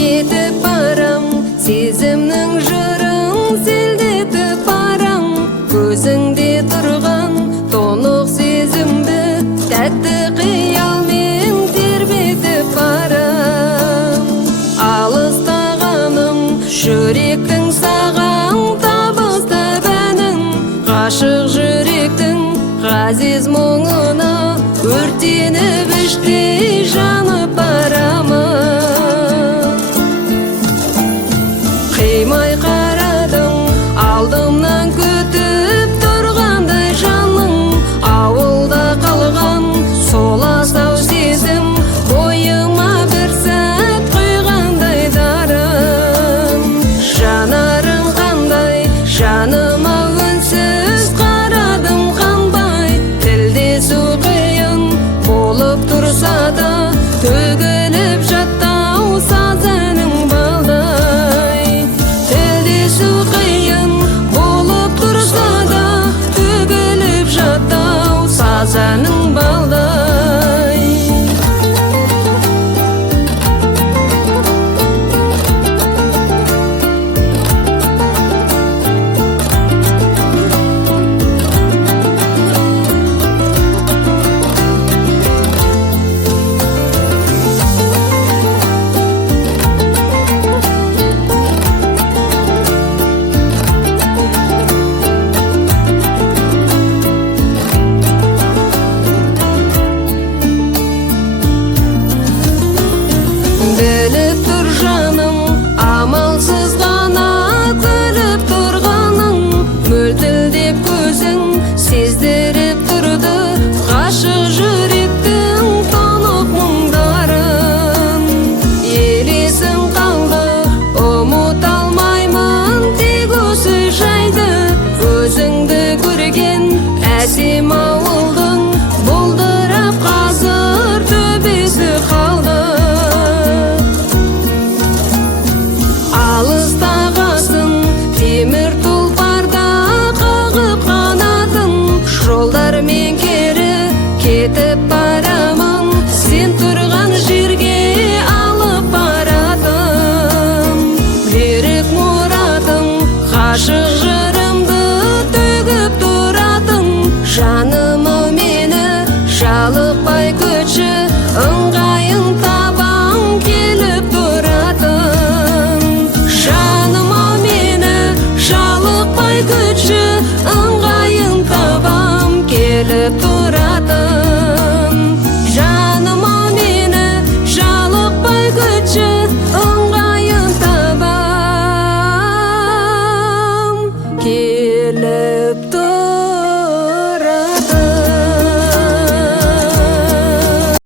кетіп барам, сезімнің жырың селдетіп барам. Көзіңде тұрған тұнық сезімді тәтті қиялмен тербетіп барам. Алыстағаным жүректің саған табыстап әнін, ғашық жүректің ғазиз мұңына өртеніп іштей жанып барамын. Қимай қарадым, алдымнан күтіп тұрғандай жаның, ауылда қалған сол астау сезім бойыма бір сәт құйғандай дарын. Жанарың қандай, жаныма үнсіз қарадым қанбай, тілдесу қиын болып тұрса да